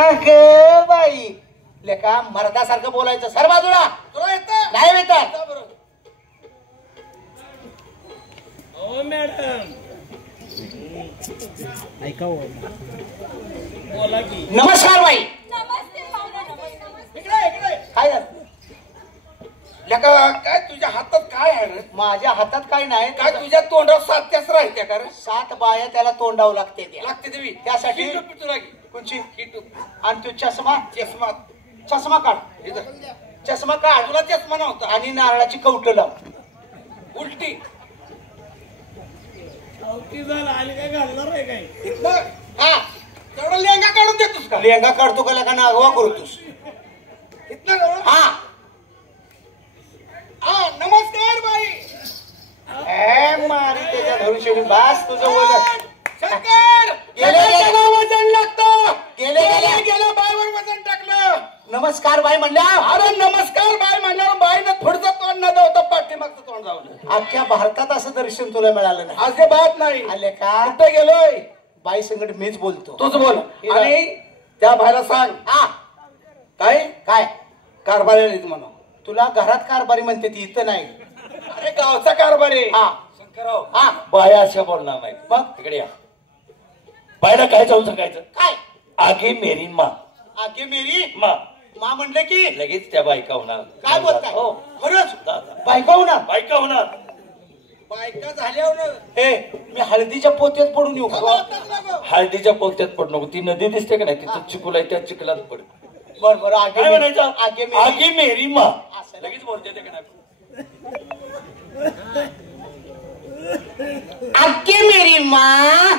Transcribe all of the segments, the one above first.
अगं बाई लेका मर्दासारखं बोलायचं सर बाजूला. तुला येतं नाही येतात. ओ मॅडम ऐका बोला की. नमस्कार बाई. इकडे इकडे काय झालं लेका काय तुझ्या हातात काय आहे रे? माझ्या हातात काय नाही. काय तुझ्या तोंडावर सात्याच राहत्या का रे? 7 बाया त्याला तोंडावं लागते त्या. लागते देवी त्यासाठी ही टोपी तुला घे. कोणची ही टोपी. आणि तू चष्मा चष्मा चष्मा काढ. इथं. चष्मा काढ तुला चष्मा नव्हता आणि नारळाची कवटं लाव. उलटी अवती झाला आली काय घालणार आहे काय? इथं. हा तेवढा लेंगा काढून देतोस का? लेंगा काढतो का लेका नागवा करतोस. इथनं जवळ. हा हा नमस्कार बाई. ए मारी त्याच्या धनुष्यनी बास तुझं वजन. शंकर गेले गेले वजन लागतं. गेले गेले गेल्या बायवर वजन टाकलं. नमस्कार बाई म्हणल्या. अरे नमस्कार बाय म्हणल्यावर बाईनं थोडंसं तोंड न जाऊ तर पाठीमागचं तोंड जाऊन अख्ख्या भारतात असं दर्शन तुला मिळालं नाही. असे बात नाही. आले का कुठे गेलोय? बाई संकट मीच बोलतो. तूच बोल. आणि त्या बायला सांग हा काय काय कारभारी आहेत म्हणून. तुला घरात कारभारी म्हणते ती इथं नाही. अरे गावचा कारभारी. हा शंकरराव हा बाया अशा बोलणार नाही. मग तिकडे या. बायला काय जाऊन सांगायचं? काय आगे मेरी माँ. आगे मेरी माँ मा म्हणलं की लगेच त्या बायका होणार. काय बोलताय? हो खरंच दादा. बायका होणार. बायका होणार. बायका झाल्यावर ए मी हळदीच्या पोत्यात पडून येऊ का? हळदीच्या पोत्यात पड नको. ती नदी दिसते का नाही तिथं चिखल आहे त्या चिखलात पड. बर बर आगे काय मेरी. म्हणायचं? आगे मेरी. आगे मेरी माँ. असं. लगेच बोलते ते का नाही? आगे मेरी माँ.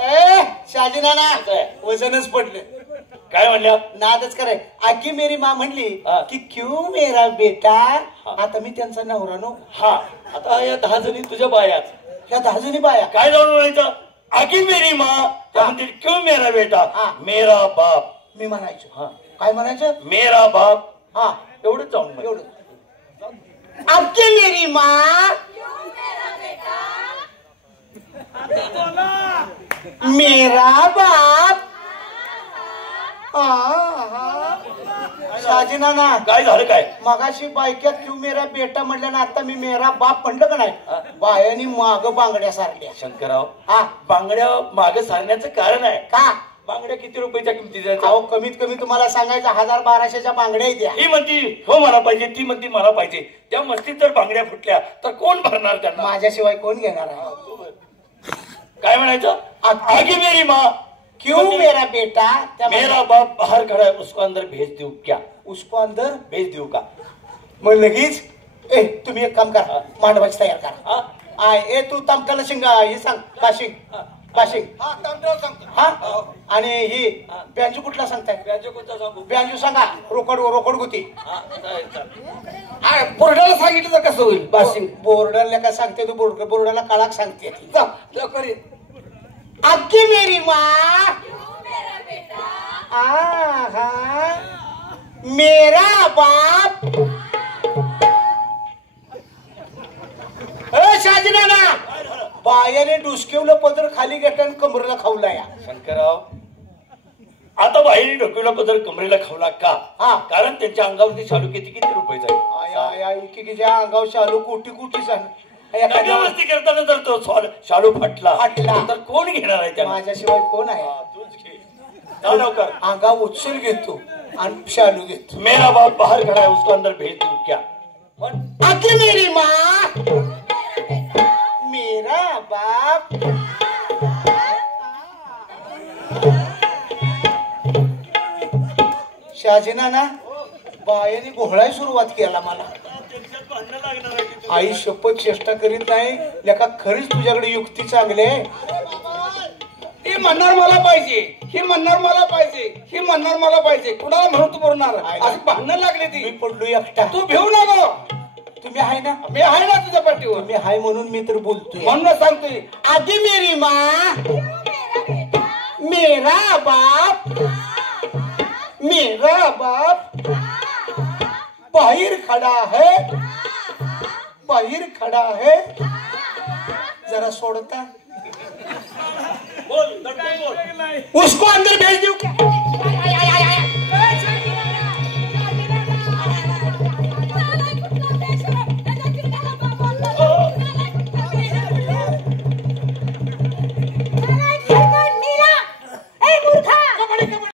ए शाजी नाना वजनच पडले. काय म्हणल्या? नादच कराय. आगे मेरी माँ म्हणली हा. की क्यों मेरा बेटा. आता मी त्यांचा नवरा नो. हा आता या 10 जणी तुझ्या बायाच. ह्या 10 जणी बाया काय जाऊन म्हणायचं? आगे मेरी माँ. त्या म्हणते क्यों मेरा बेटा. हा. मेरा बाप. मी म्हणायचो. हा काय म्हणायचं? मेरा बाप. हा एवढंच जाऊन म्हण. एवढं. आगे मेरी माँ. मेरा बाप. शाजी नाना काय झालं काय? मगाशी बायक्यात तू मेरा बेटा म्हणलं ना आता मी मेरा बाप म्हणलं का नाही. बायानी माग बांगड्या सारल्या. शंकरराव हा बांगड्या मागे सारण्याचं कारण आहे. का बांगड्या किती रुपयाच्या किमतीच्या अहो आहेत? कमीत कमी तुम्हाला सांगायचं 1000-1200च्या बांगड्या द्या. ही म्हणती हो मला पाहिजे, ती म्हणती मला पाहिजे. त्या मस्तीत जर बांगड्या फुटल्या तर कोण भरणार त्यांना? माझ्याशिवाय कोण घेणार आहे? काय म्हणायचं? आगे मेरी माँ. क्यों मेरा बेटा. त्या मेरा बाप बाहर खड़ा है, उसको अंदर भेज दूं क्या? उसको अंदर भेज दूं का? मग लगेच ए तुम्ही एक काम करा मांडवाची तयार करा. हा? ए तू तमकाला शिंगा हे सांग काशिंग काशिंग. हा तांदूळ सांगतो. हा आणि ही ब्यांजू कुठला सांगताय? व्याजो कोणता सांगू? ब्यांजू सांगा. रोकड गुती. हा, चालेल, चालेल. बोर्डाला सांगितलं तर कसं होईल? बाशिंग. बोर्डरला काय सांगते तू? बोर्डाला काळाक सांगते. जा, लवकर ये. आगे मेरी माँ. आहा मेरा बाप. शाजी नाना बायाने डुसकेवलं पदर खाली घेतलं कमरेला खावला. या शंकरराव आता बाहेर डोक्याला पदर कमरेला खावला का? हा. कारण त्यांच्या अंगावरती शालू किती रुपये आया अंगाव शालू कोटी सांग. एखाद्या वस्ती करताना जर तो शालू फाटला फाटला. तर कोण घेणार आहे त्याला? माझ्याशिवाय कोण आहे? तूच घे. जा लवकर. अंगाव उत्सर घेतो आणि शालू घेतो. मेरा बाप बाहर खड़ा है, उसको अंदर भेज दूं क्या? आगे मेरी माँ. मेरा बाप. शाजी नाना बायाने घोळाय सुरुवात केला मला. आई शपथ चेष्टा करीत नाही लेका. खरीच तुझ्याकडे युक्ती चांगली आहे. ती म्हणणार मला पाहिजे, ही म्हणणार मला पाहिजे, ही म्हणणार मला पाहिजे. कुणाला म्हणून तू बोलणार? अशी भांडणं लागली मी ती. पडलो एकटा. तू भिवू नको. तुम्ही आहे ना? मी आहे ना तुझ्या पाठीवर. मी आहे म्हणून मी तर बोलतोय. म्हणून सांगतोय आगे मेरी माँ. मेरा बाप. मेरा बाप बाहर खड़ा है. बाहर खड़ा है. जरा सोडता. बोल नाही उसको अंदर भेज देऊ क्या